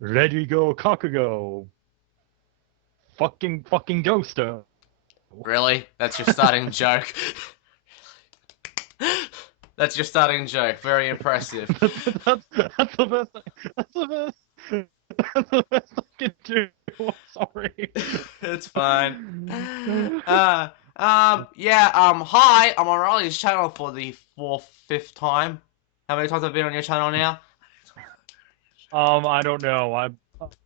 Ready go Kakugo. Fucking ghosto. Really? That's your starting joke. That's your starting joke. Very impressive. That's the best. That's the best. That's the best I can do. I'm sorry. It's fine. Yeah, hi, I'm on Riley's channel for the fourth, fifth time. How many times have I been on your channel now? I don't know.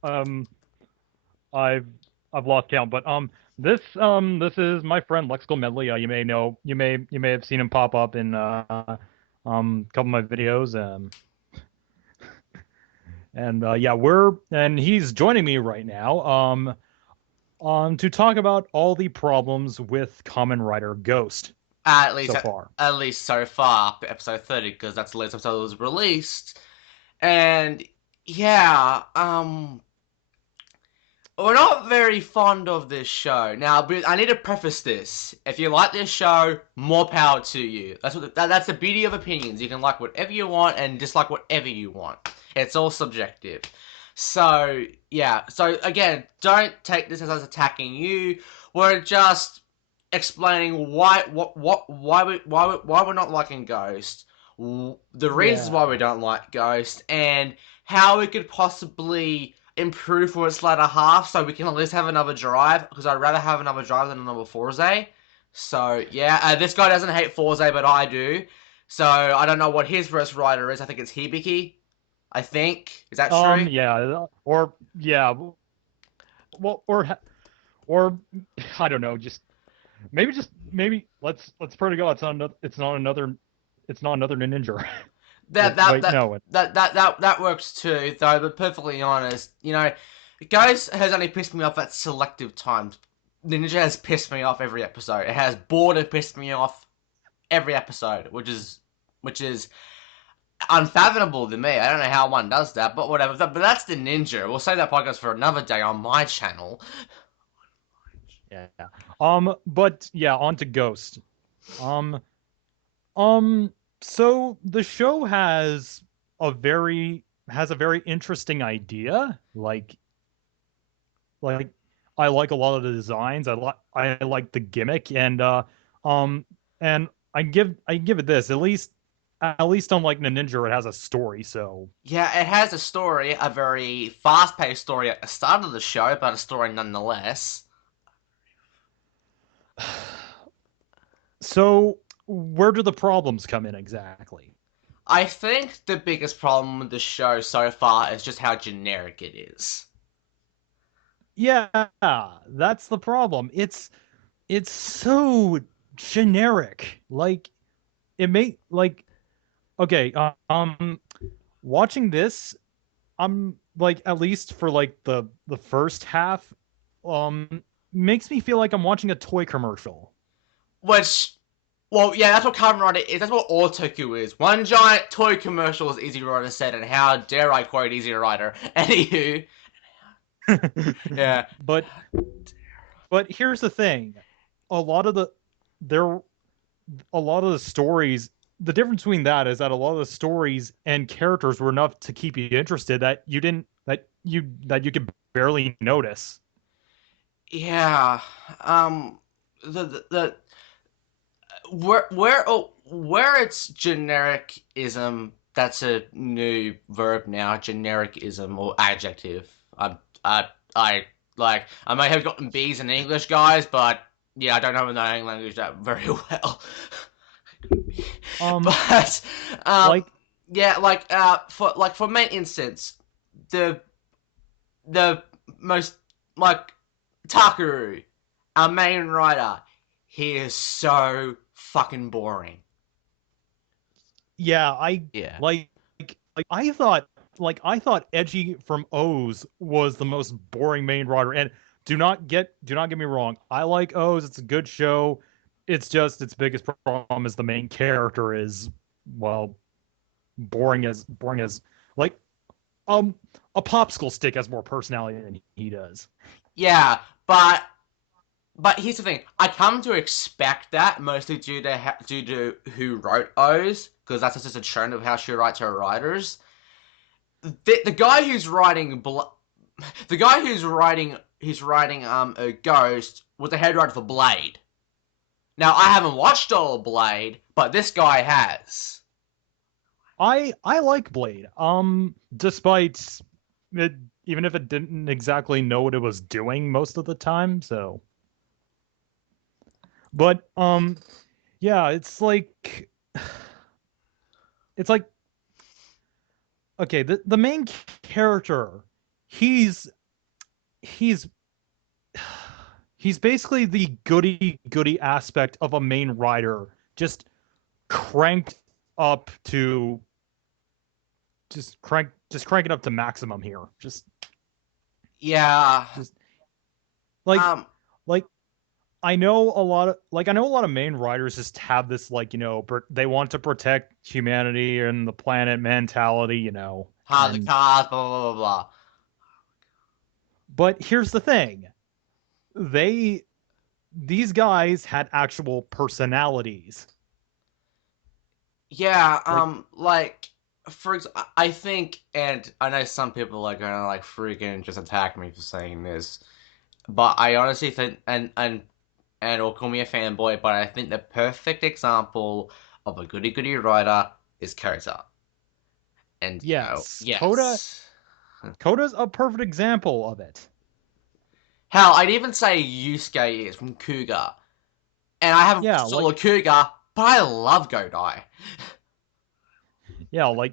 Um I've I've lost count, but this is my friend Lexical Medley. You may know you may have seen him pop up in a couple of my videos. And yeah, and he's joining me right now. To talk about all the problems with Kamen Rider Ghost At least, so far. at least so far, up to episode 30, because that's the latest episode that was released. And yeah, we're not very fond of this show. Now, but I need to preface this. If you like this show, more power to you. That's the beauty of opinions. You can like whatever you want and dislike whatever you want. It's all subjective. So, yeah. So, again, don't take this as us attacking you. We're just explaining why we're not liking Ghost, the reasons Yeah. why we don't like Ghost, and how we could possibly improve for its latter half so we can at least have another drive, because I'd rather have another drive than another Forze. So, yeah, this guy doesn't hate Forze, but I do. So, I don't know what his worst rider is. I think it's Hibiki. I think. Is that true? Yeah. Or yeah. Well, or I don't know. Just maybe let's pray to God it's not another ninja. That that Wait, that no. that works too, though. But perfectly honest, Ghost has only pissed me off at selective times. Ninja has pissed me off every episode. It has bored and pissed me off every episode, which is unfathomable to me. I don't know how one does that, but whatever. But that's the Ninja. We'll save that podcast for another day on my channel. Yeah. But yeah, on to Ghost. Um, um, so the show has a very interesting idea. Like I like a lot of the designs. I like the gimmick um and I give it this. At least unlike the Ninja, it has a story, so Yeah, it has a story, a very fast-paced story at the start of the show, but a story nonetheless. so where do the problems come in exactly? I think the biggest problem with the show so far is just how generic it is. Yeah, that's the problem. It's so generic. Like it may like okay, watching this, I'm like at least for like the first half, makes me feel like I'm watching a toy commercial. Which, well, yeah, that's what Kamen Rider is. That's what Autoku is. One giant toy commercial, as Easy Rider said, and how dare I quote Easy Rider. Anywho, yeah. but but here's the thing. A lot of the there a lot of the stories, the difference between that is that a lot of the stories and characters were enough to keep you interested that you didn't that you could barely notice. Yeah. Um, the where it's genericism. That's a new verb now. Genericism or adjective. I like. I may have gotten B's in English, guys, but yeah, I don't know the language that very well. Um But like yeah, for main instance, the the most like Takeru, our main writer, he is so fucking boring. yeah, Yeah. like I thought Edgy from O's was the most boring main rider. And do not get me wrong. I like O's. It's a good show. It's just its biggest problem is the main character is, well, boring as like um a popsicle stick has more personality than he does. Yeah, but here's the thing. I come to expect that mostly due to who wrote O's, because that's just a trend of how she writes her writers. the guy who's writing the guy who's writing a Ghost was the head writer for Blade. Now I haven't watched all of Blade, but this guy has. I like Blade. Despite it, even if it didn't exactly know what it was doing most of the time, so. But yeah, it's like okay, the main character, he's he's he's basically the goody-goody aspect of a main rider, just cranked up to just crank it up to maximum here. Just Yeah. like like I know a lot of main writers just have this they want to protect humanity and the planet mentality, How the cars, blah blah blah blah. But here's the thing. These guys had actual personalities. Yeah, I think, and I know some people are gonna freaking just attack me for saying this, but I honestly think, or call me a fanboy, but I think the perfect example of a goody-goody writer is Kota. And yes, yes, Kota's a perfect example of it. Hell, I'd even say Yusuke is from Cougar, and I haven't solo Cougar, but I love Godai. Yeah, like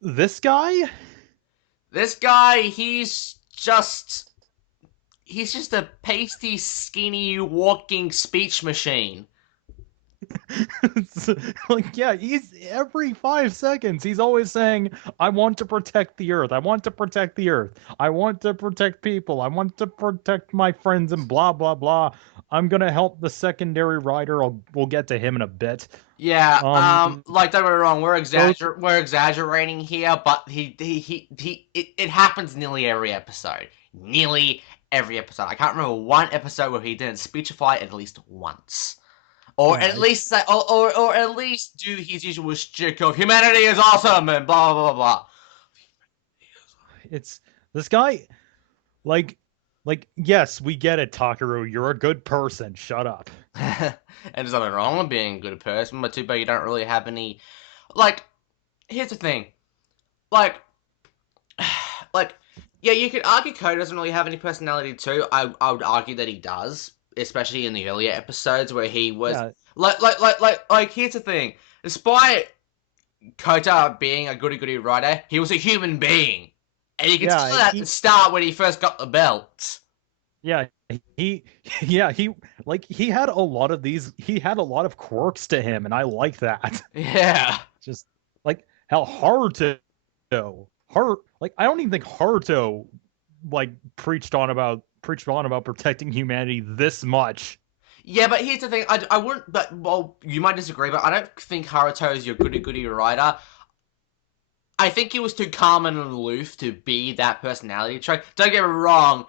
this guy. This guy, he's just a pasty, skinny, walking speech machine. Yeah, he's every 5 seconds he's always saying, I want to protect the earth, I want to protect the earth, I want to protect people, I want to protect my friends, and blah blah blah. I'm gonna help the secondary rider. We'll get to him in a bit. Yeah, don't get me wrong, we're exaggerating here, but it happens nearly every episode. Nearly every episode. I can't remember one episode where he didn't speechify at least once. Or at least or at least do his usual shtick of humanity is awesome and blah blah blah blah. It's this guy, like yes, we get it, Takeru. You're a good person. Shut up. And there's nothing wrong with being a good person, but too bad you don't really have any. Here's the thing. Yeah, you could argue Kota doesn't really have any personality too. I would argue that he does, especially in the earlier episodes where he was here's the thing. Despite Kota being a goody-goody writer, he was a human being. And you can tell that at the start when he first got the belt. Yeah, he had a lot of quirks to him, and I like that. Yeah. Just how Haruto, I don't even think Haruto preached on about protecting humanity this much. Yeah, but here's the thing. I wouldn't. But well, you might disagree, but I don't think Haruto is your goody-goody writer. I think he was too calm and aloof to be that personality trait. Don't get me wrong.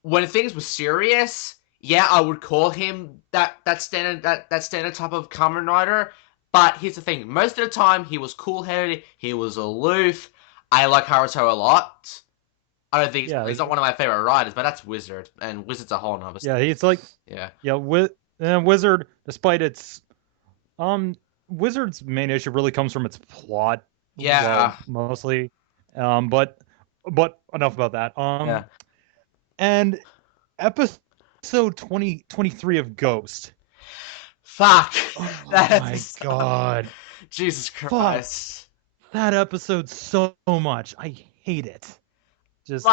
When things were serious, yeah, I would call him that standard type of Kamen Rider. But here's the thing. Most of the time, he was cool-headed. He was aloof. I like Haruto a lot. I don't think he's not one of my favorite writers, but that's Wizard, and Wizard's a whole nother story. Yeah, he's Wizard, despite its Wizard's main issue really comes from its plot. Yeah, mostly. But enough about that. Yeah. And episode 23 of Ghost. Fuck. Oh my god. Jesus Christ. Fuck. That episode so much. I hate it. Just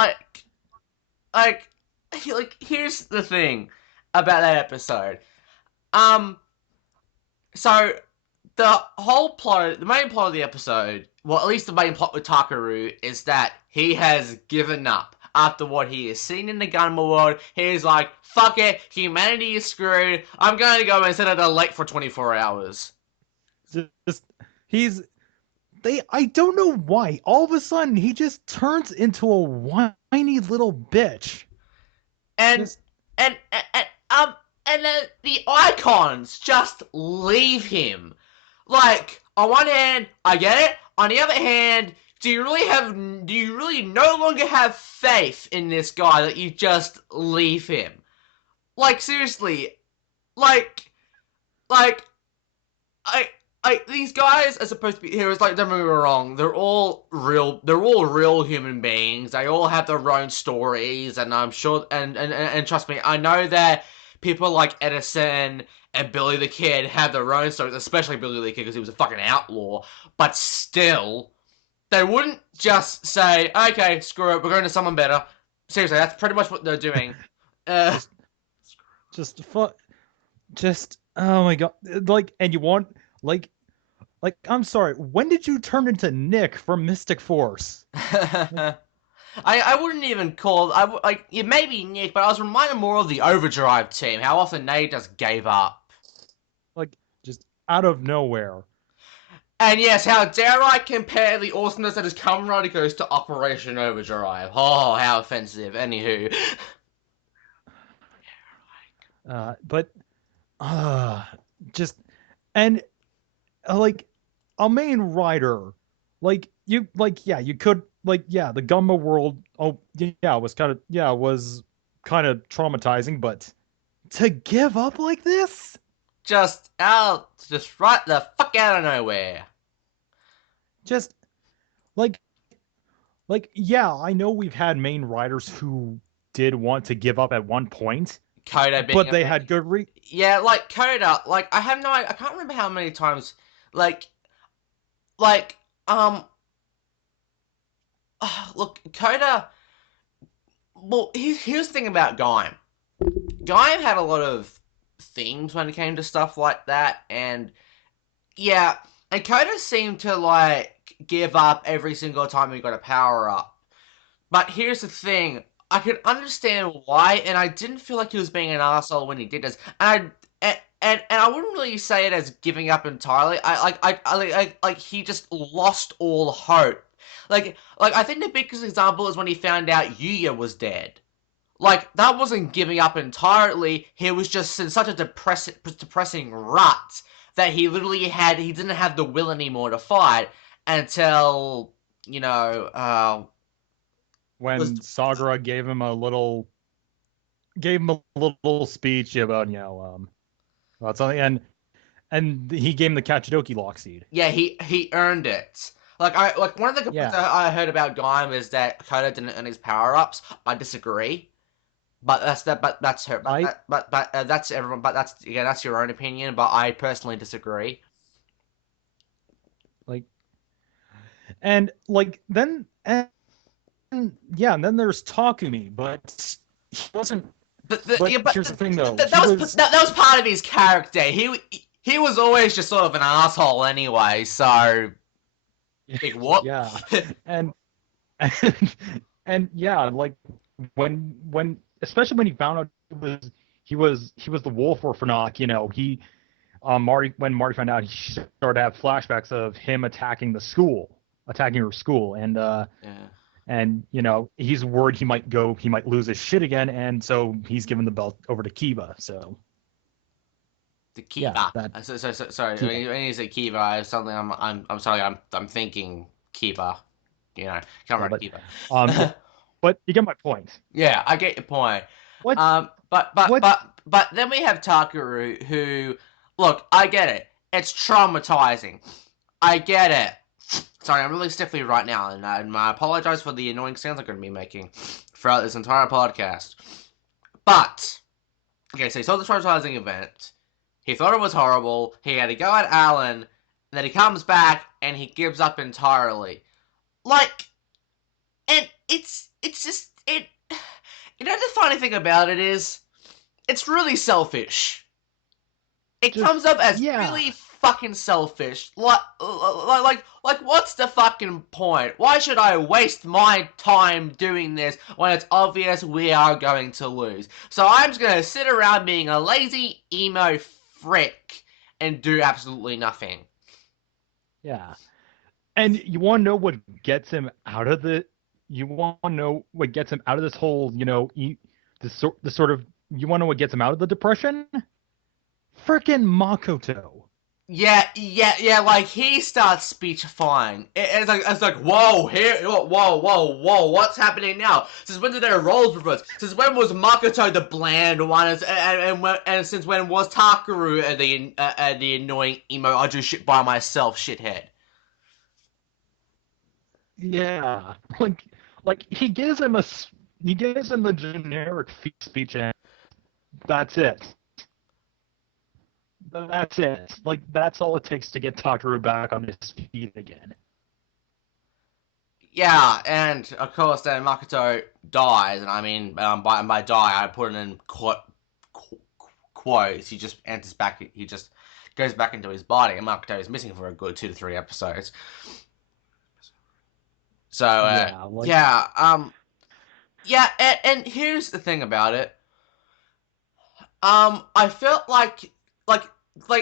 here's the thing about that episode. So the main plot of the episode, well, at least the main plot with Takeru, is that he has given up after what he has seen in the Gunma world. He's like, fuck it, humanity is screwed. I'm going to go and sit at a lake for 24 hours. I don't know why. All of a sudden, he just turns into a whiny little bitch. And the icons just leave him. Like, on one hand, I get it. On the other hand, do you really no longer have faith in this guy that you just leave him? Like, seriously, like, like, I, these guys are supposed to be heroes. Like, don't get me wrong, they're all real human beings. They all have their own stories, and I'm sure, and trust me, I know that people like Edison and Billy the Kid have their own stories, especially Billy the Kid because he was a fucking outlaw. But still, they wouldn't just say, "Okay, screw it, we're going to someone better." Seriously, that's pretty much what they're doing. Uh, just just oh my god, like, and you want like I'm sorry, when did you turn into Nick from Mystic Force? I wouldn't even call like it may be Nick, but I was reminded more of the Overdrive team. How often they just gave up. Like, just out of nowhere. And yes, how dare I compare the awesomeness that is Kamen Rider Ghost to Operation Overdrive? Oh, how offensive. Anywho, But just and like a main rider, like you like yeah, you could like yeah, the Gumma world. Oh yeah, was kind of traumatizing, but to give up like this, just right the fuck out of nowhere. just like yeah, I know we've had main riders who did want to give up at one point, Coda being but a they had good yeah, like Coda. Like I have no, I can't remember how many times. Like like um, look, Coda. Well, here's the thing about Gaim. Gaim had a lot of themes when it came to stuff like that, and yeah, and Coda seemed to like give up every single time he got a power up. But here's the thing: I could understand why, and I didn't feel like he was being an asshole when he did this. And I wouldn't really say it as giving up entirely. Like he just lost all hope. I think the biggest example is when he found out Yuya was dead. Like, that wasn't giving up entirely. He was just in such a depressing rut that he didn't have the will anymore to fight until, you know, was, when Sagra gave him a little speech about about something, and he gave him the Kachidoki lock seed. yeah, he earned it. Like one of the complaints Yeah, I heard about Gaim is that Koda didn't earn his power-ups. I disagree. But that's her. I That's everyone. But that's your own opinion. But I personally disagree. like and like then and yeah, and then there's Takumi, but he wasn't. But Yeah, here's the thing, though. He that was was that was part of his character. He was always just sort of an asshole anyway. So big whoop. yeah, and and, and yeah, like when especially when he found out he was the wolf or Fanak, Marty when Marty found out, he started to have flashbacks of him attacking her school, Yeah. and he's worried he might lose his shit again, and so he's given the belt over to Kiba. So The yeah, Kiva. that Sorry. Kiba. When you say Kiva, suddenly I'm sorry. I'm thinking Kiva. You know, Yeah, Kamen but Kiva. yeah, but you get my point. Yeah, I get your point. What But what then we have Takeru, who, look, I get it. It's traumatizing. I get it. Sorry, I'm really stiffly right now, and I apologize for the annoying sounds I'm going to be making throughout this entire podcast. But okay, so he saw the traumatizing event. He thought it was horrible. He had to go at Allan, and then he comes back and he gives up entirely. Like, and it's just it. You know, the funny thing about it is, it's really selfish. It just comes up as yeah. really fucking selfish. Like, what's the fucking point? Why should I waste my time doing this when it's obvious we are going to lose? So I'm just gonna sit around being a lazy emo frick and do absolutely nothing. Yeah. And you want to know what gets him out of the you want to know what gets him out of this whole, the sort of you want to know what gets him out of the depression? Frickin' Makoto. yeah, like, he starts speechifying. It's like, whoa, here, whoa, what's happening now? Since when did their roles reverse? Since when was Makoto the bland one, and since when was Takeru the annoying emo, I do shit by myself shithead? Yeah, he gives him the generic speech, and that's it. That's it. Like, that's all it takes to get Takeru back on his feet again. Yeah, and of course then Makoto dies, and I mean, by die, I put it in quotes. He just enters back, he just goes back into his body, and Makoto is missing for a good 2 to 3 episodes. So, yeah, and here's the thing about it. I felt like,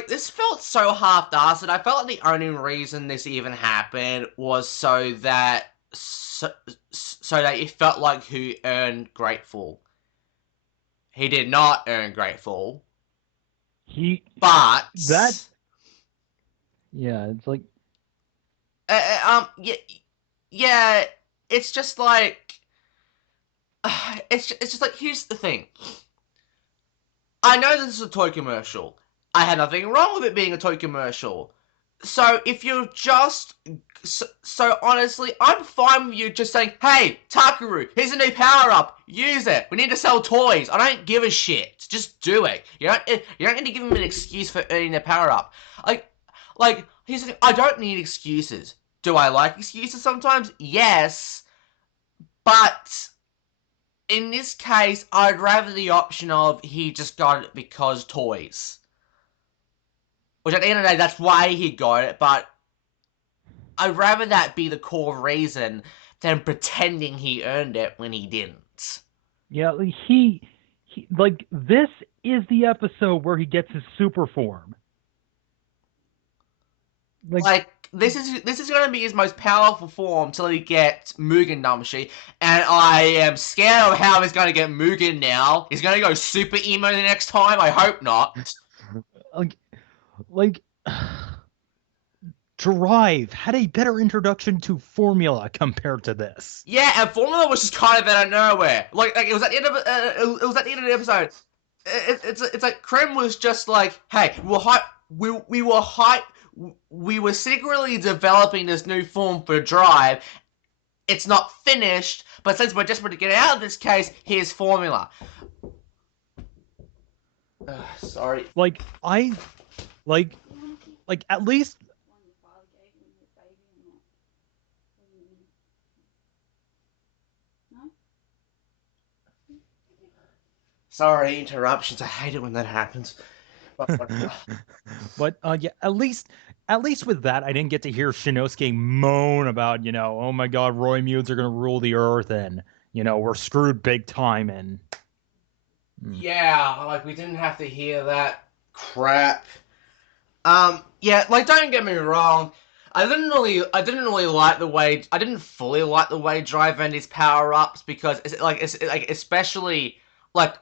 this felt so half-assed. I felt like the only reason this even happened was so that it felt like who earned Grateful. He did not earn Grateful. But yeah, it's like yeah, it's just like it's just like, here's the thing. I know this is a toy commercial. I had nothing wrong with it being a toy commercial. So if you're just... So honestly, I'm fine with you just saying, hey, Takeru, here's a new power-up. Use it. We need to sell toys. I don't give a shit. Just do it. You don't need to give him an excuse for earning the power-up. Here's the thing. I don't need excuses. Do I like excuses sometimes? Yes. But in this case, I'd rather the option of he just got it because toys. Which at the end of the day, that's why he got it, but I'd rather that be the core reason than pretending he earned it when he didn't. Yeah, he like, this is the episode where he gets his super form. Like this is going to be his most powerful form till he gets Mugen Namshi, and I am scared of how he's going to get Mugen now. He's going to go super emo the next time. I hope not. Drive had a better introduction to Formula compared to this. Yeah, and Formula was just kind of out of nowhere. Like it was at the end of it was at the end of the episode. It's like Krem was just like, hey, we were secretly developing this new form for Drive. It's not finished, but since we're desperate to get out of this case, here's Formula. Sorry. At least. Sorry, interruptions. I hate it when that happens. But yeah, at least with that, I didn't get to hear Shinosuke moan about, oh my god, Roy-Mudes are gonna rule the earth, and we're screwed big time, and yeah, like, we didn't have to hear that crap. Yeah, like, don't get me wrong. I didn't fully like the way Drive earned his power-ups, because it's especially, like, to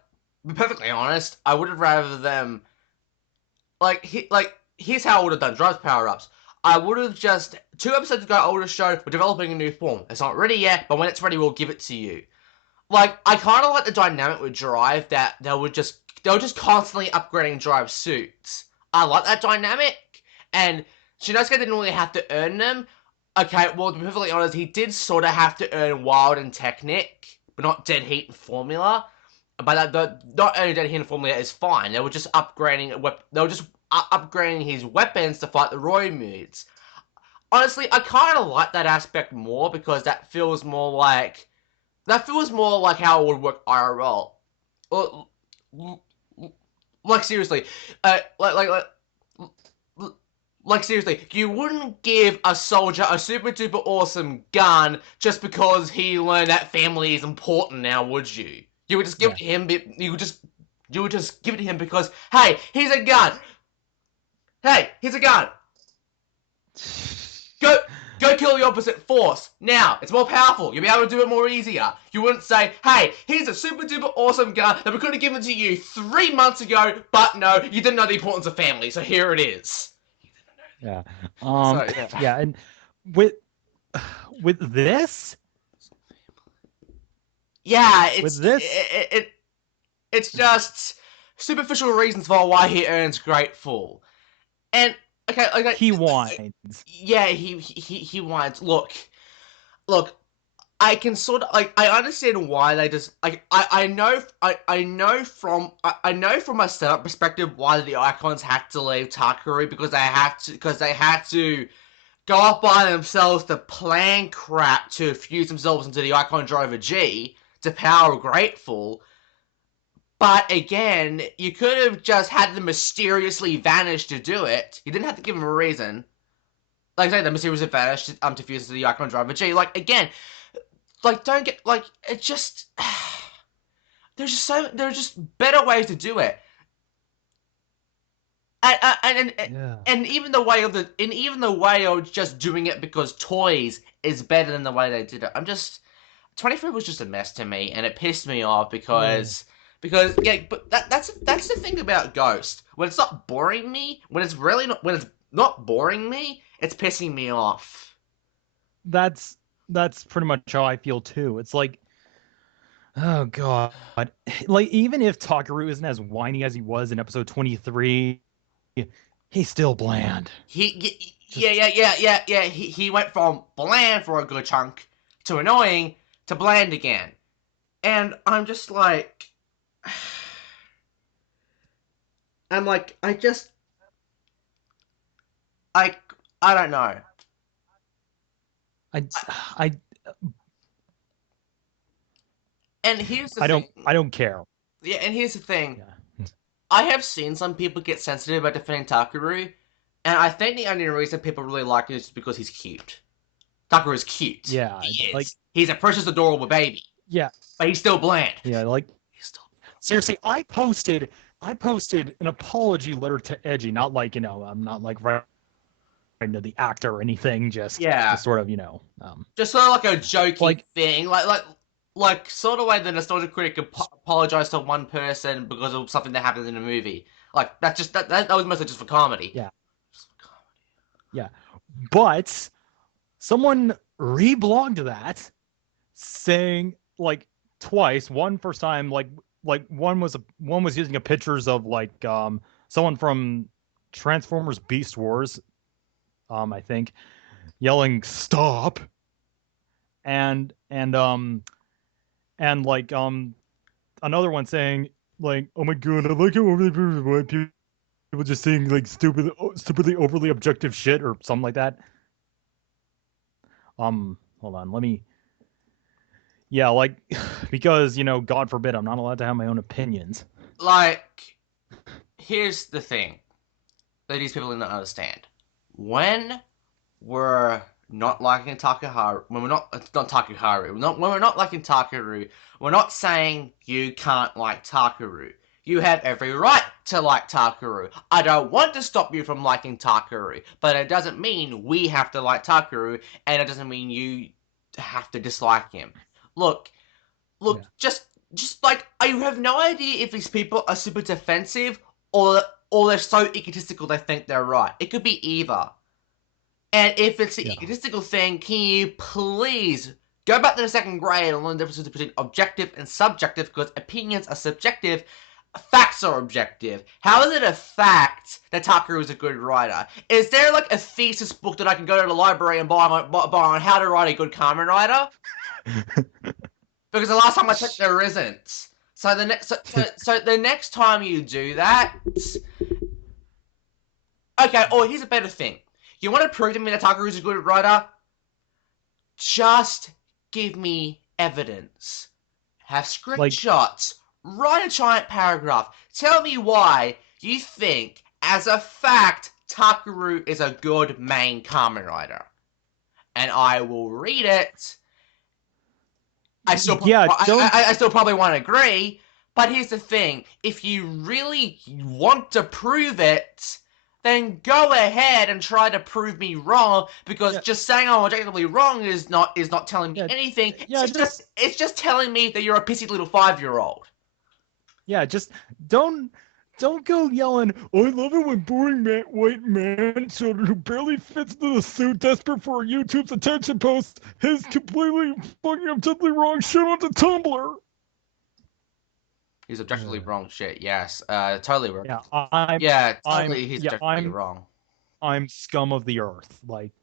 be perfectly honest, I would have rather them, here's how I would have done Drive's power-ups. I would have just, 2 episodes ago, I would have showed we're developing a new form. It's not ready yet, but when it's ready, we'll give it to you. Like, I kind of like the dynamic with Drive that they were just constantly upgrading Drive suits. I like that dynamic, and Shinosuke didn't really have to earn them. Okay, well, to be perfectly honest, he did sort of have to earn Wild and Technic, but not Dead Heat and Formula. But not only Dead Heat and Formula is fine. They were just upgrading his weapons to fight the Roy-Mudes. Honestly, I kind of like that aspect more, because that feels more like how it would work IRL. Like, seriously, seriously, you wouldn't give a soldier a super duper awesome gun just because he learned that family is important now, would you? You would just give it to him. You would just give it to him because, hey, here's a gun. Hey, here's a gun. Go kill the opposite force. Now, it's more powerful. You'll be able to do it more easier. You wouldn't say, hey, here's a super duper awesome gun that we could have given to you 3 months ago, but no, you didn't know the importance of family, so here it is. Yeah. So yeah. Yeah, and with this, Yeah, with this, it's just superficial reasons for why he earns grateful. And okay, he whines. yeah, he wants. Look. I can sort of like I understand why they just like I know from a setup perspective why the icons had to leave Takeru because they had to go off by themselves to plan crap to fuse themselves into the Icon Driver G to power Grateful. But again, you could have just had them mysteriously vanish to do it. You didn't have to give them a reason. Like I say, the mysteriously vanished to fuse into the Icon Driver G. Like again, like don't get like it just there are just better ways to do it. And and, and, Yeah. and even the way of just doing it because toys is better than the way they did it. 23 was just a mess to me, and it pissed me off because yeah, but that's the thing about Ghost. When it's not boring me, when it's not boring me, it's pissing me off. That's pretty much how I feel too. It's like, oh god, like even if Takeru isn't as whiny as he was in episode 23, he's still bland. Yeah, Just yeah. He went from bland for a good chunk to annoying to bland again, and I'm just like, I'm like, I, I don't know. I I, I and here's the thing. I don't care. Yeah, and here's the thing. Yeah. I have seen some people get sensitive about defending Takeru, and I think the only reason people really like him is because he's cute. Takeru is cute. Yeah, He like is. He's a precious, adorable baby, yeah. but he's still bland. Yeah, like He's still. seriously, I posted an apology letter to Edgy, not like, I'm not like right into the actor or anything, Yeah. just sort of, Just sort of like a joking like thing, like sort of way the nostalgia critic apologized to one person because of something that happened in a movie. Like that was mostly just for comedy. yeah, yeah. But someone reblogged that saying like twice, one first time like one was using a pictures of like someone from Transformers Beast Wars, I think, yelling stop, and like another one saying like, oh my god, I like how people just saying like stupidly overly objective shit or something like that. Hold on, let me. Yeah, like because God forbid, I'm not allowed to have my own opinions. Like, here's the thing that these people don't understand. When we're not liking Takeharu, when we're not Takeharu, when we're not liking Takeru, we're not saying you can't like Takeru. You have every right to like Takeru. I don't want to stop you from liking Takeru, but it doesn't mean we have to like Takeru, and it doesn't mean you have to dislike him. Look, Yeah, just like I have no idea if these people are super defensive or they're so egotistical they think they're right. It could be either. And if it's the yeah, egotistical thing, can you please go back to the second grade and learn the difference between objective and subjective? Because opinions are subjective, facts are objective. How is it a fact that Takeru is a good writer? Is there like a thesis book that I can go to the library and buy on how to write a good Kamen Rider? Because the last time I checked, there isn't. So the next time you do that, okay. Or here's a better thing: you want to prove to me that Takeru is a good writer? Just give me evidence. Have like screenshots. Write a giant paragraph. Tell me why you think, as a fact, Takeru is a good main Kamen Rider, and I will read it. yeah, don't I still probably won't agree, but here's the thing: if you really want to prove it, then go ahead and try to prove me wrong. Because yeah, just saying I'm objectively wrong is not telling me yeah, anything. yeah, It's just telling me that you're a pissy little 5-year-old. yeah, just don't Don't go yelling, "I love it when boring white man children who barely fits into the suit, desperate for YouTube's attention post, his completely fucking objectively wrong shit onto Tumblr." He's objectively wrong shit. Yes, totally wrong. Yeah, Yeah, totally. He's objectively I'm wrong. scum of the earth. Like,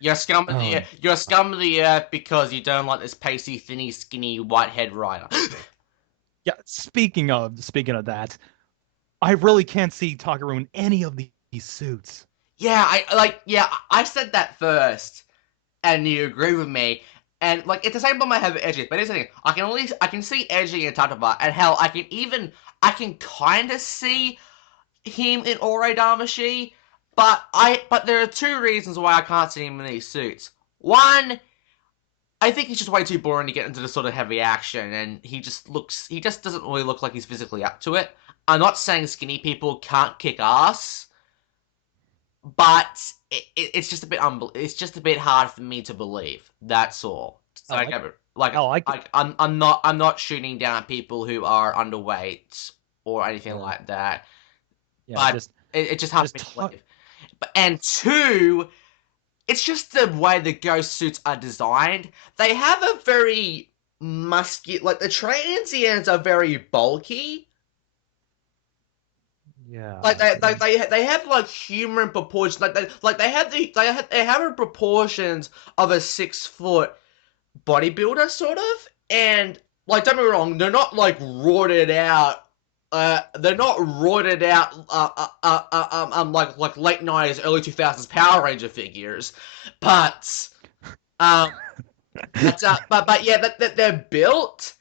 You're scum of oh, the you're scum of the earth because you don't like this pacey, thinny, skinny, whitehead rider. yeah. Speaking of that, I really can't see Takeru in any of these suits. Yeah, I said that first, and you agree with me. And like it's the same problem I have with Edgy, but here's the thing: I can see Edgy in Tataba, and hell, I can kind of see him in Ore Damashi, but there are two reasons why I can't see him in these suits. One, I think he's just way too boring to get into the sort of heavy action, and he just doesn't really look like he's physically up to it. I'm not saying skinny people can't kick ass, but it's just a bit it's just a bit hard for me to believe. That's all. So I'm not shooting down people who are underweight or anything like that. Yeah, But it just hard for me to believe. And two, it's just the way the ghost suits are designed. They have a very muscular, like the transients are very bulky. Yeah, Like they have like human proportions. They have the proportions of a 6 foot bodybuilder sort of. And like don't get me wrong, they're not like roided out. They're not roided out. Like late '90s, early 2000s Power Ranger figures, but but yeah, they're built.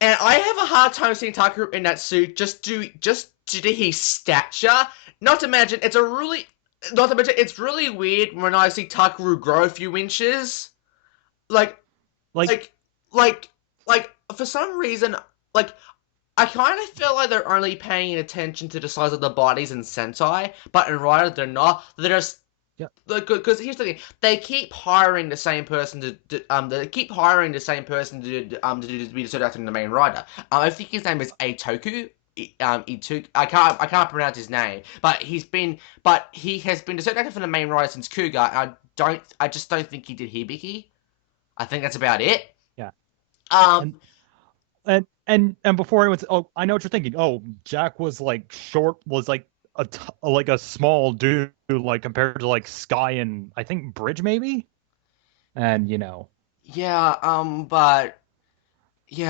And I have a hard time seeing Takeru in that suit just due to his stature. Not to mention, it's really weird when I see Takeru grow a few inches. Like for some reason, like I kind of feel like they're only paying attention to the size of the bodies in Sentai, but in Rider they're not. They're just because here's the thing: they keep hiring the same person to be the third actor in the main rider. I think his name is Itoku. I can't pronounce his name, but he has been the third actor for the main rider since Kuga. I just don't think he did Hibiki. I think that's about it. Yeah. And And before anyone's, oh, I know what you're thinking. Oh, Jack was like like a small dude, like compared to like Sky and I think Bridge maybe. And yeah,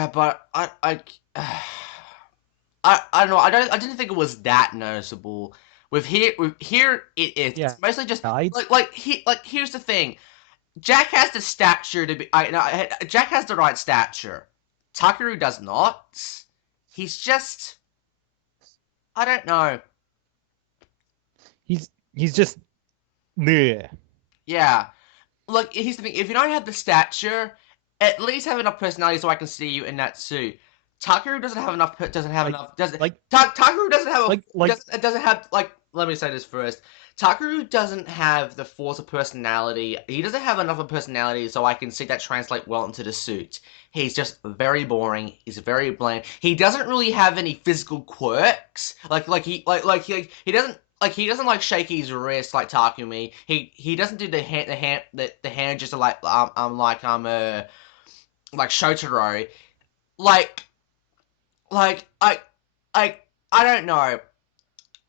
but I don't know. I didn't think it was that noticeable. With here it is. Yeah. It's mostly just here's the thing. Jack has the stature to be. Jack has the right stature. Takeru does not. He's just. I don't know. He's just. Yeah. Yeah. Look, here's the thing. If you don't have the stature, at least have enough personality so I can see you in that suit. Takeru doesn't have enough. Takeru doesn't have Let me say this first. Takeru doesn't have the force of personality. He doesn't have enough of personality so I can see that translate well into the suit. He's just very boring. He's very bland. He doesn't really have any physical quirks. He doesn't. He doesn't like shake his wrist like Takumi. He doesn't do the hand just like Shotaro. I don't know.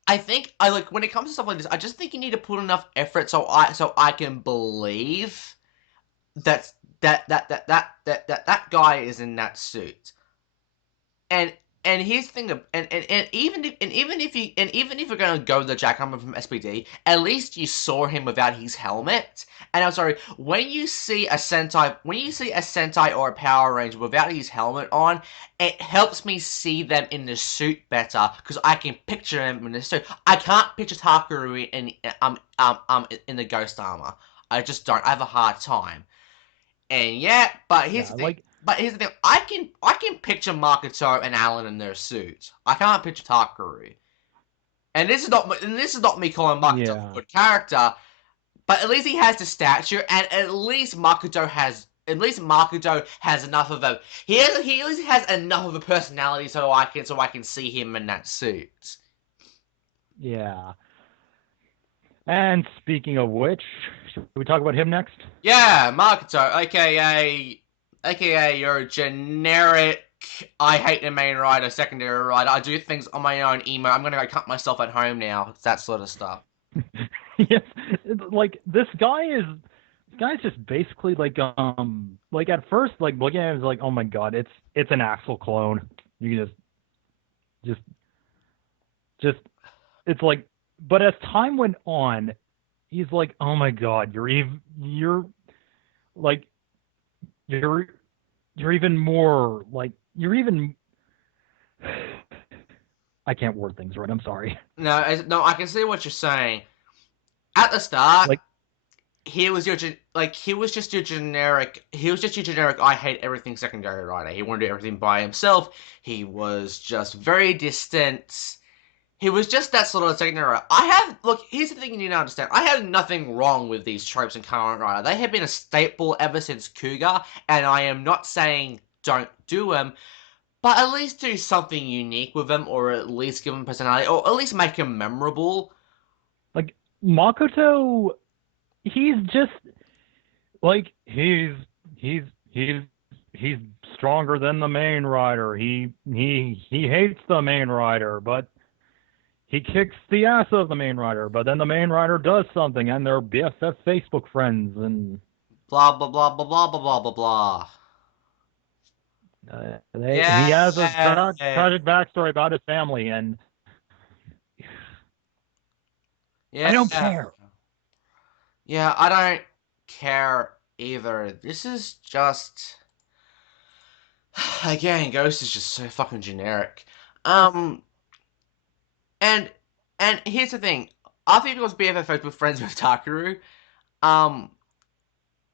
I think when it comes to stuff like this, I just think you need to put enough effort so I can believe that guy is in that suit. And here's the thing, and even if you're gonna go the Jack Hummer from SPD, at least you saw him without his helmet. And I'm sorry, when you see a Sentai or a Power Ranger without his helmet on, it helps me see them in the suit better because I can picture them in the suit. I can't picture Takeru in the ghost armor. I just don't. I have a hard time. And but here's the thing. But here's the thing, I can picture Makoto and Allan in their suits. I can't picture Takeru. And this is not me calling Makoto a good character, but at least he has the stature, and at least Makoto has enough of he at least has enough of a personality so I can see him in that suit. Yeah. And speaking of which, should we talk about him next? Yeah, Makoto, aka your generic. I hate the main rider, secondary rider. I do things on my own emo. I'm gonna go cut myself at home now. It's that sort of stuff. Yes, like this guy's just basically like at first like looking at him is like, oh my god, it's an Axel clone. You can just just it's like, but as time went on, he's like, oh my god, you're like you're you're even more like you're even I can't word things right. I'm sorry. No, I can see what you're saying. At the start, Like he was he was just your generic. He was just your generic. I hate everything secondary rider. He wanted to do everything by himself. He was just very distant. He was just that sort of secondary rider. Look. Here's the thing you need to understand. I have nothing wrong with these tropes in Kamen Rider. They have been a staple ever since Cougar, and I am not saying don't do them. But at least do something unique with them, or at least give them personality, or at least make them memorable. like Makoto, he's just like he's he's he's stronger than the main rider. He hates the main rider, but he kicks the ass of the main rider. But then the main rider does something, and they're BFF Facebook friends, and Blah blah blah blah blah blah blah blah blah. he Yeah, has a tragic backstory about his family, and yeah, I don't care. yeah. I don't care either. This is just again, Ghost is just so fucking generic. Um, and here's the thing. After he becomes BFF with friends with Takeru, um,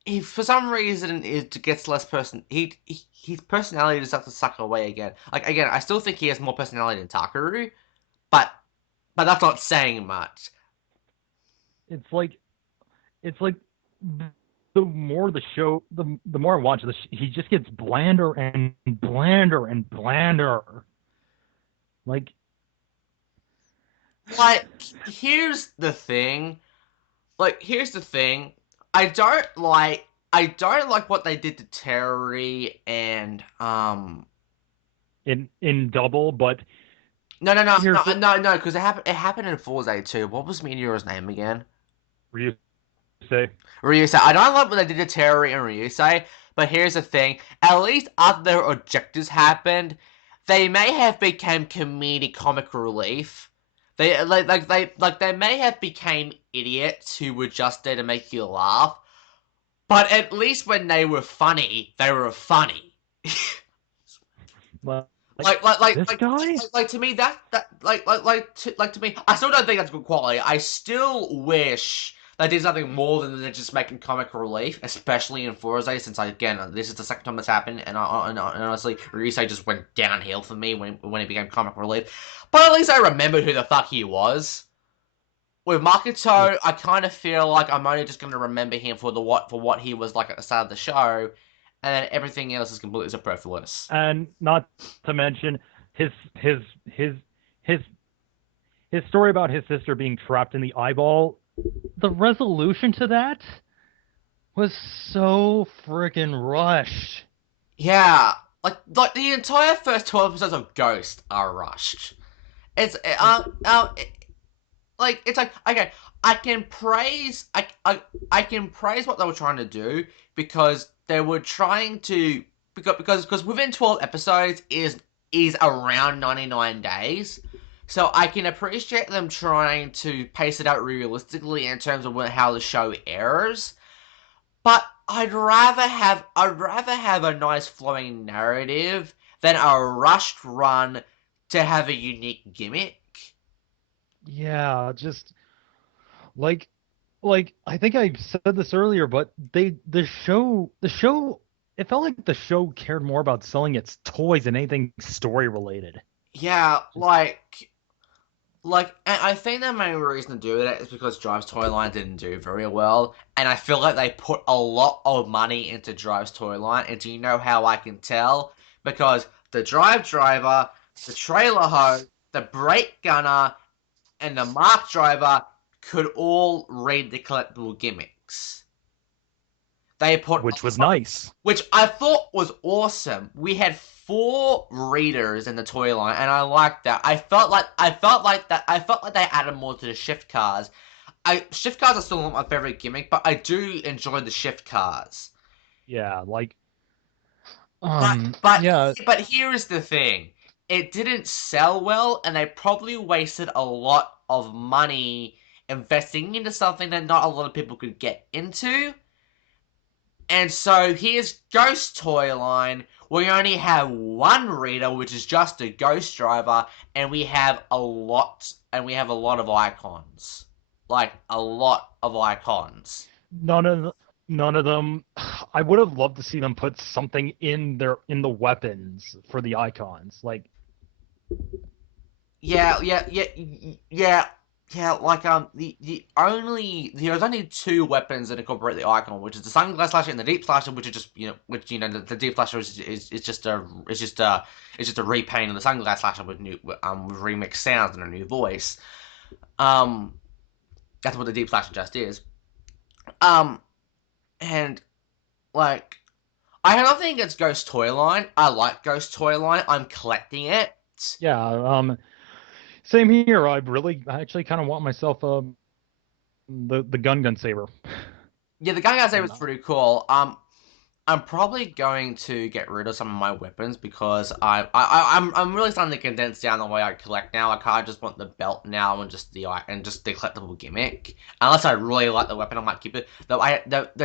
he for some reason it gets less his personality just starts to suck away again. Like again, I still think he has more personality than Takeru, but that's not saying much. It's like it's like the more the show, the more I watch this, he just gets blander and blander and blander. Like Like here's the thing. Here's the thing. I don't like what they did to Terry and in double, but no no no here's no the no no because it happened in Forza too. What was Meteor's name again? you say Ryusei. I don't like what they did to Terry and Ryusei, but here's the thing. At least after their objectives happened, they may have become comedic comic relief. They may have became idiots who were just there to make you laugh. But at least when they were funny, they were funny. like this guy. To me to me, I still don't think that's good quality. I still wish they did something more than they're just making comic relief, especially in Forza. Since again, this is the second time that's happened, and honestly, Ryusei just went downhill for me when he became comic relief. But at least I remembered who the fuck he was. With Makoto, I kind of feel like I'm only just going to remember him for what he was like at the start of the show, and then everything else is completely superfluous. And not to mention his his his his his story about his sister being trapped in the eyeball. The resolution to that was so freaking rushed. Yeah, like the entire first 12 episodes of Ghost are rushed. It's it's like okay, I can praise I can praise what they were trying to do because they were trying to because within 12 episodes is around 99 days. So I can appreciate them trying to pace it out realistically in terms of how the show airs. But I'd rather have a nice flowing narrative than a rushed run to have a unique gimmick. Yeah, just like I think I said this earlier, but the show it felt like the show cared more about selling its toys than anything story related. Yeah, Just and I think the main reason to do that is because Drive's toy line didn't do very well, and I feel like they put a lot of money into Drive's toy line, and do you know how I can tell? Because the Drive Driver, the Trailer Hoe, the Brake Gunner, and the Mark driver could all read the collectible gimmicks. Which was nice. Which I thought was awesome. We had 4 readers in the toy line, and I liked that. I felt like they added more to the shift cars. Shift cars are still not my favorite gimmick, but I do enjoy the shift cars. Yeah, like, but yeah, but here is the thing: it didn't sell well, and they probably wasted a lot of money investing into something that not a lot of people could get into. And so here's Ghost Toy Line. We only have 1 reader, which is just a Ghost driver, and we have a lot of icons. Like, a lot of icons. none of them. I would have loved to see them put something in the weapons for the icons. Like, Yeah. Like there's only 2 weapons that incorporate the icon, which is the sunglass slasher and the deep slasher, which are just the deep slasher is just a repaint of the sunglass slasher with new with remixed sounds and a new voice. That's what the deep slasher just is. And like I have nothing against Ghost Toy Line. I like Ghost Toy Line. I'm collecting it. yeah, same here. I actually kind of want myself the gun saber. Yeah, the gun saber was pretty cool. I'm probably going to get rid of some of my weapons because I'm really starting to condense down the way I collect now. I kind of just want the belt now and just the collectible gimmick. Unless I really like the weapon, I might keep it. Though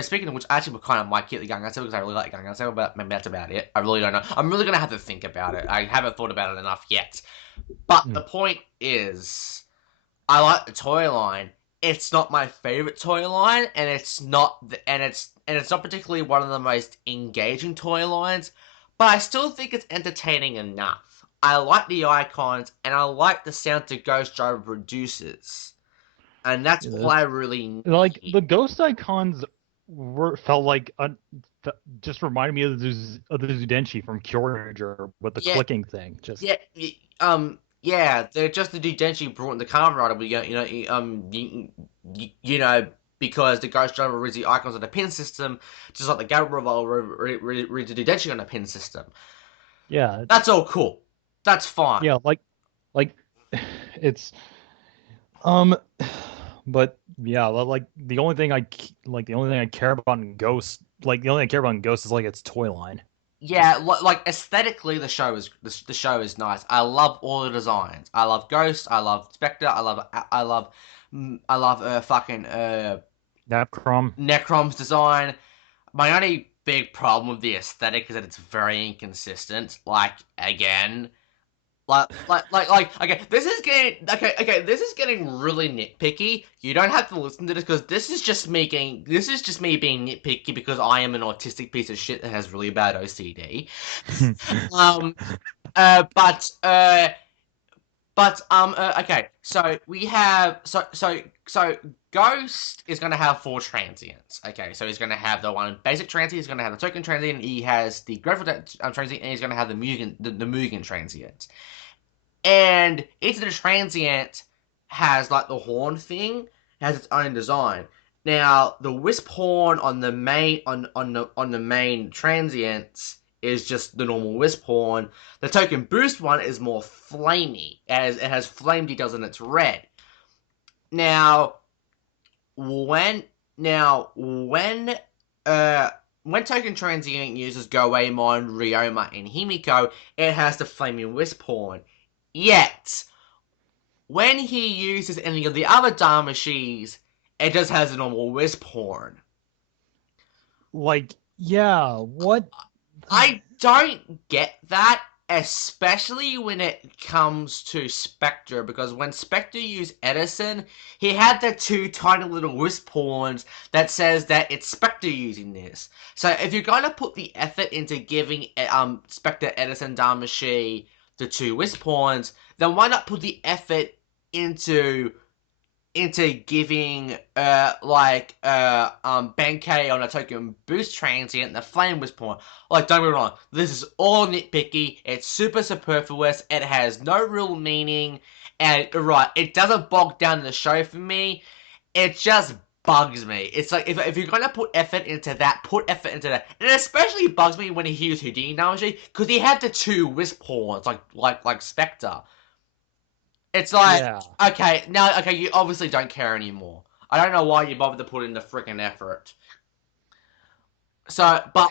speaking of which, I actually kind of might keep the gun saber because I really like the gun saber, but maybe that's about it. I really don't know. I'm really gonna have to think about it. I haven't thought about it enough yet. But the point is, I like the toy line. It's not my favorite toy line, and it's not particularly one of the most engaging toy lines, but I still think it's entertaining enough. I like the icons, and I like the sound the Ghost Driver produces, and that's all I really need. Like, the Ghost icons felt like just reminded me of the Zudenchi from Kyorager with the clicking thing. Just yeah, they're just the Zudenchi brought in the Kamen Rider, but because the Ghost Driver reads the icons on the pin system, just like the Gabba Revolver reads the Zudenchi on the pin system. Yeah, that's all cool. That's fine. Yeah, like it's but yeah, like the only thing I care about in Ghost, is like its toy line. Yeah, like aesthetically, the show is nice. I love all the designs. I love Ghost. I love Spectre. I love fucking Necrom's design. My only big problem with the aesthetic is that it's very inconsistent. Like, again, okay, this is getting really nitpicky. You don't have to listen to this because this is just me being nitpicky because I am an autistic piece of shit that has really bad OCD. Okay, so we have so Ghost is gonna have 4 transients. Okay, so he's gonna have the one basic transient, he's gonna have the token transient, he has the grateful transient, and he's gonna have the Mugen transient. And each of the transient has like the horn thing, has its own design. Now the wisp horn on the main transients is just the normal wisp horn. The token boost one is more flamey, as it has flame details in its red. Now when token transient uses Goemon, Ryoma, and Himiko, it has the flaming wisp horn. Yet when he uses any of the other Damashis, it just has a normal wisp horn. Like, yeah, what? I don't get that, especially when it comes to Spectre, because when Spectre used Edison, he had the 2 tiny little wisp horns that says that it's Spectre using this. So if you're going to put the effort into giving Spectre, Edison, Damashi the 2 wisp horns, then why not put the effort into into giving Benkei on a token boost transient the flame was porn. Like, don't get me wrong, this is all nitpicky, it's super superfluous, it has no real meaning, and right, it doesn't bog down the show for me, it just bugs me. It's like, if you're gonna put effort into that, put effort into that. And it especially bugs me when he used Houdini analogy, because he had the two wisp horns, like Spectre. It's like, Yeah. okay, you obviously don't care anymore. I don't know why you bothered to put in the freaking effort. So, but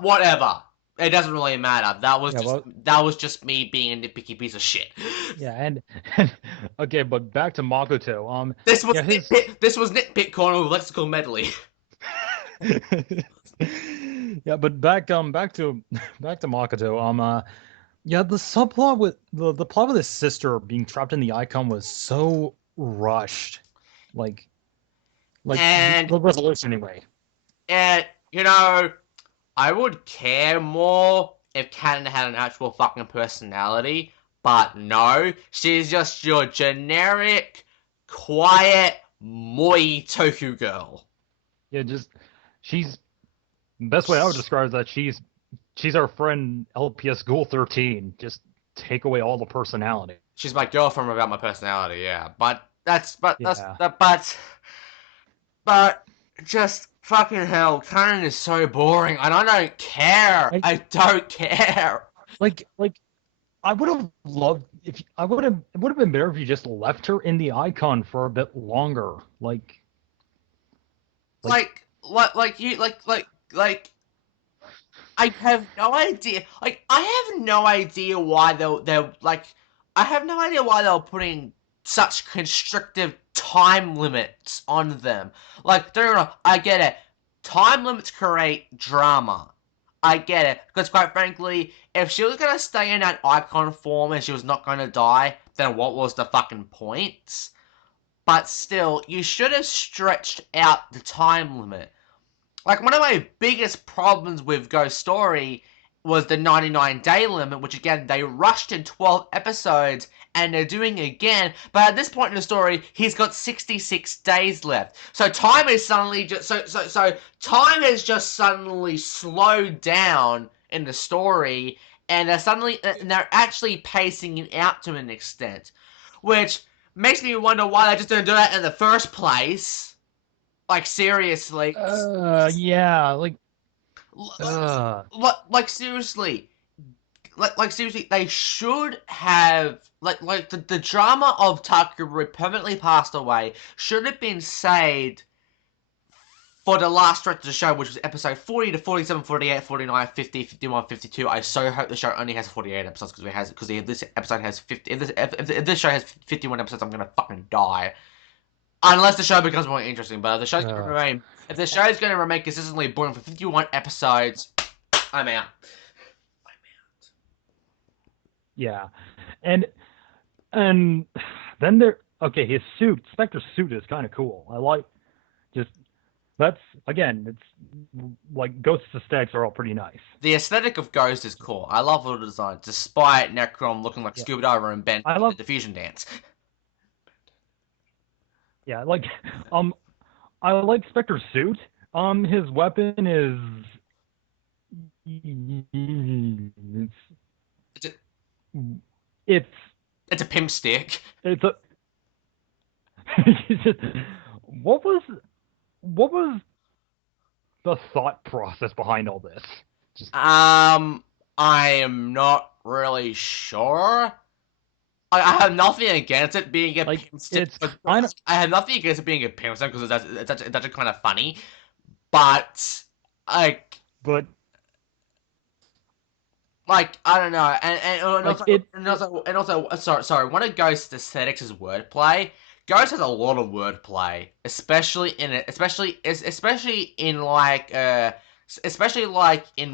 whatever. It doesn't really matter. That was just me being a nitpicky piece of shit. Yeah, and okay, but back to Makoto. This was yeah, this was nitpick corner with Lexical Medley. yeah, but back to Makoto. Yeah, the subplot with the plot with his sister being trapped in the icon was so rushed. Like And the resolution anyway. And you know, I would care more if Cannon had an actual fucking personality, but no, she's just your generic, quiet, moy Toku girl. Yeah, she's the best way I would describe it is that she's our friend LPS Ghoul 13. Just take away all the personality. She's my girlfriend without my personality, yeah. But just fucking hell, Cannon is so boring, and I don't care. I don't care. Like I would have loved if it would have been better if you just left her in the icon for a bit longer. I have no idea. I have no idea why I have no idea why they were putting such constrictive time limits on them. I get it. Time limits create drama. I get it. Because quite frankly, if she was gonna stay in that icon form and she was not gonna die, then what was the fucking point? But still, you should have stretched out the time limit. Like, one of my biggest problems with Ghost Story was the 99-day limit, which again, they rushed in 12 episodes, and they're doing again, but at this point in the story, he's got 66 days left. So time is suddenly just, time has just suddenly slowed down in the story, and they're actually pacing it out to an extent, which makes me wonder why they just didn't do that in the first place. Like, seriously. Yeah, seriously. Seriously, they should have, the drama of Takeru permanently passed away should have been saved for the last stretch of the show, which was episode 40 to 47, 48, 49, 50, 51, 52. I so hope the show only has 48 episodes, because if this episode has 50, if this show has 51 episodes, I'm gonna fucking die. Unless the show becomes more interesting, but if the show's going to remain consistently boring for 51 episodes, I'm out. Yeah, and then his suit, Spectre's suit is kind of cool. I like that's it's like Ghost's aesthetics are all pretty nice. The aesthetic of Ghost is cool. I love all the design, despite Necrom looking like Scuba-Diver and Ben the diffusion dance. Yeah, I like Spectre's suit. His weapon is it's a pimp stick. It's a what was the thought process behind all this? I am not really sure. I have nothing against it being a pimp stick. I have nothing against it being a pimp stick because it's actually kind of funny, but I don't know, and also, sorry. One of Ghost's aesthetics is wordplay. Ghost has a lot of wordplay, especially in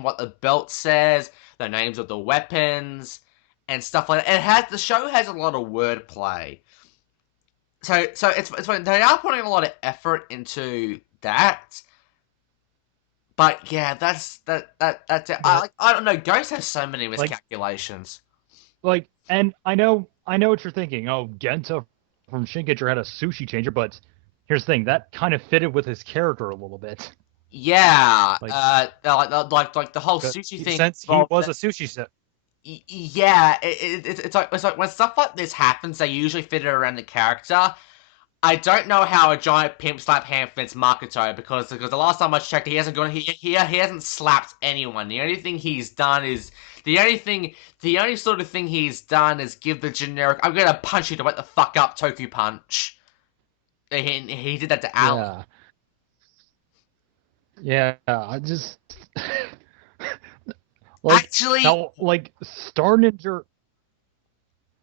what the belt says, the names of the weapons, and stuff like that. The show has a lot of wordplay. So it's funny. They are putting a lot of effort into that. But yeah, that's it. I don't know. Ghost has so many miscalculations. And I know what you're thinking. Oh, Genta from Shinkinger had a sushi changer, but here's the thing, that kind of fitted with his character a little bit. Yeah, Like, like the whole sushi thing Since he involved. was a sushi chef. Yeah, it's like when stuff like this happens, they usually fit it around the character. I don't know how a giant pimp slap hand fits Makoto because the last time I checked, he hasn't gone he hasn't slapped anyone. The only thing he's done is the only sort of thing he's done is give the generic "I'm gonna punch you to wake the fuck up" Toku punch. He did that to Allan. I just like Actually, how like Star Ninja.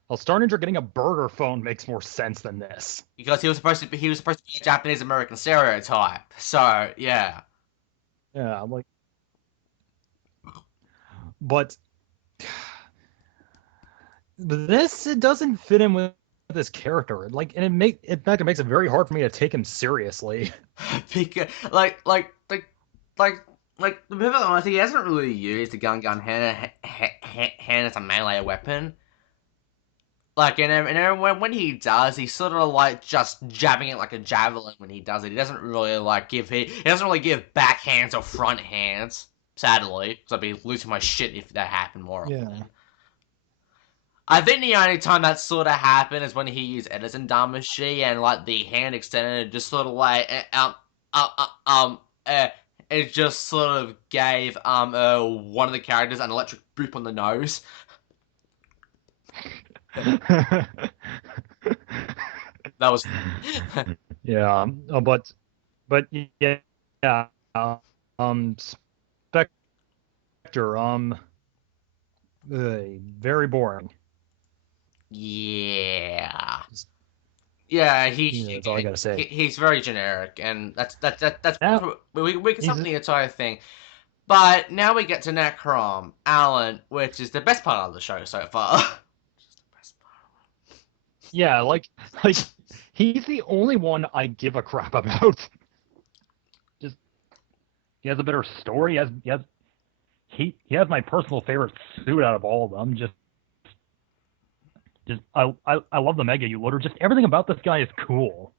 Well, Star Ninja getting a burger phone makes more sense than this. because he was supposed to be a Japanese American stereotype. So yeah. Yeah, I'm like, But this, it doesn't fit in with this character. Like, and it makes it very hard for me to take him seriously. Because like the perfect honesty, he hasn't really used the gun hand as a melee weapon. Like, and when he does, he's sort of like just jabbing it like a javelin when he does it. He doesn't really like he doesn't really give back hands or front hands. Sadly, because I'd be losing my shit if that happened more often. I think the only time that sort of happened is when he used Edison Damashi and like the hand extended just sort of like it just sort of gave one of the characters an electric boop on the nose. That was yeah, but yeah, Spectre, very boring. yeah. That's all I gotta say. He's very generic, and that's Yeah, we can sum the entire thing. But now we get to Necrom, Allan, which is the best part of the show so far. yeah, like he's the only one I give a crap about. Just he has a better story. He has my personal favorite suit out of all of them. Just I love the Mega U-Loader. Just everything about this guy is cool.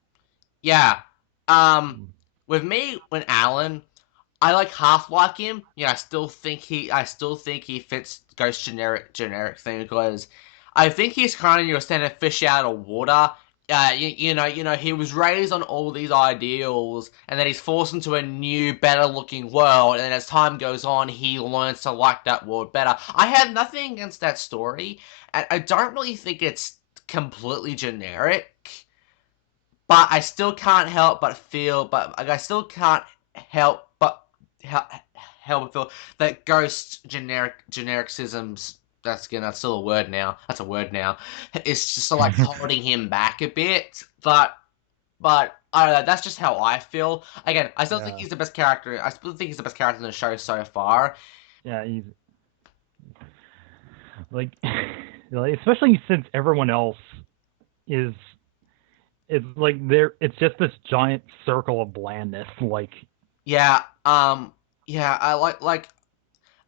Yeah. With me, when Allan, I like half like him. Yeah, I still think he fits Ghost generic thing because I think he's kind of your standard fish out of water. You know, he was raised on all these ideals, and then he's forced into a new, better-looking world. And then as time goes on, he learns to like that world better. I have nothing against that story, and I don't really think it's completely generic. But I still can't help but feel, help but feel that Ghost genericisms. That's still a word now. That's a word now. It's just sort of like holding him back a bit, but I don't know. That's just how I feel. Again, I still think he's the best character. I still think he's the best character in the show so far. Yeah, he's like, especially since everyone else is like it's just this giant circle of blandness. Like, yeah, I like.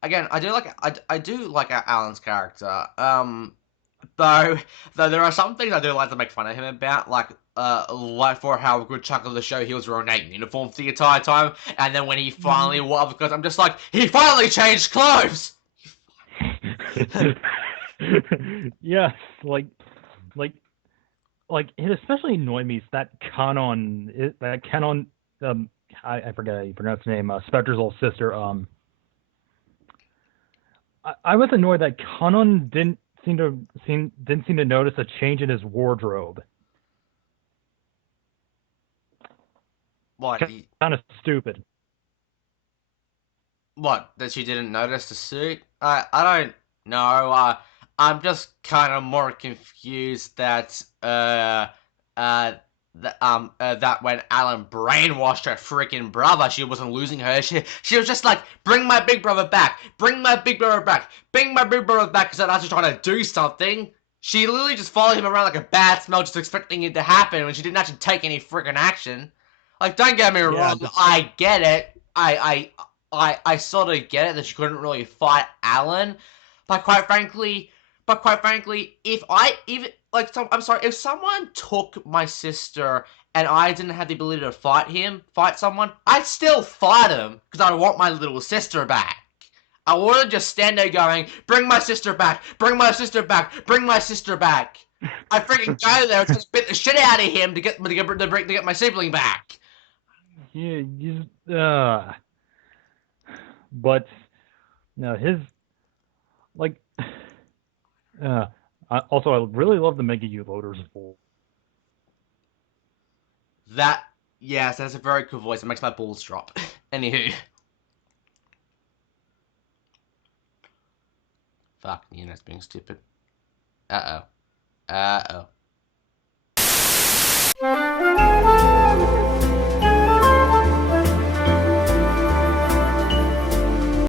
Again, I do like Allan's character. Though there are some things I do like to make fun of him about, like for how a good chunk of the show he was wearing a uniform the entire time, and then when he finally wore, because I'm just like, he finally changed clothes. yes, like it especially annoyed me that Kanon, I forget how you pronounce the name, Spectre's little sister, I was annoyed that Kanon didn't seem to notice a change in his wardrobe. What? Kind of stupid. What? That she didn't notice the suit? I don't know. I'm just kind of more confused that that when Allan brainwashed her freaking brother, she wasn't losing her. She was just like, bring my big brother back, bring my big brother back, bring my big brother back, because I'm actually trying to do something. She literally just followed him around like a bad smell, just expecting it to happen when she didn't actually take any freaking action. Like, don't get me wrong, I get it. I sort of get it that she couldn't really fight Allan, but quite frankly, if like, I'm sorry, if someone took my sister and I didn't have the ability to fight someone, I'd still fight him because I want my little sister back. I wouldn't just stand there going, bring my sister back, bring my sister back, bring my sister back. I freaking go there and just bit the shit out of him to get my sibling back. Yeah, but no, his like. Also, I really love the Mega U loaders voice. Yes, that's a very cool voice. It makes my balls drop. Anywho. Fuck, the internet's being stupid. Uh-oh. Uh-oh.